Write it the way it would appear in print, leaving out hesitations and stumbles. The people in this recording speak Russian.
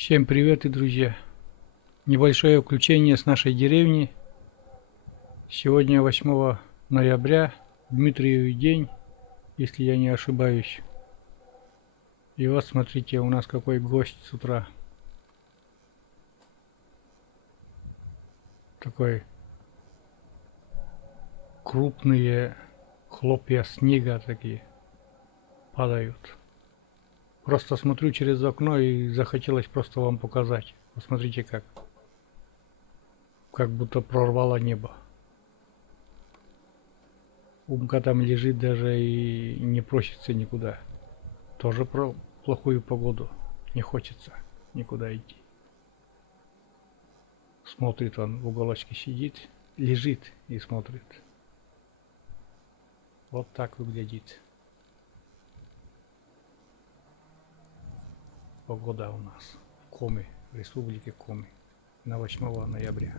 Всем привет и друзья! Небольшое включение с нашей деревни. Сегодня 8 ноября, Дмитриев день, если я не ошибаюсь. И вот смотрите, у нас какой гость с утра. Такой крупные хлопья снега такие падают. Просто смотрю через окно и захотелось просто вам показать. Посмотрите как будто прорвало небо. Умка там лежит даже и не просится никуда. Тоже про плохую погоду. Не хочется никуда идти. Смотрит он в уголочке, сидит, лежит и смотрит. Вот так выглядит погода у нас в Коми, в республике Коми на 8 ноября.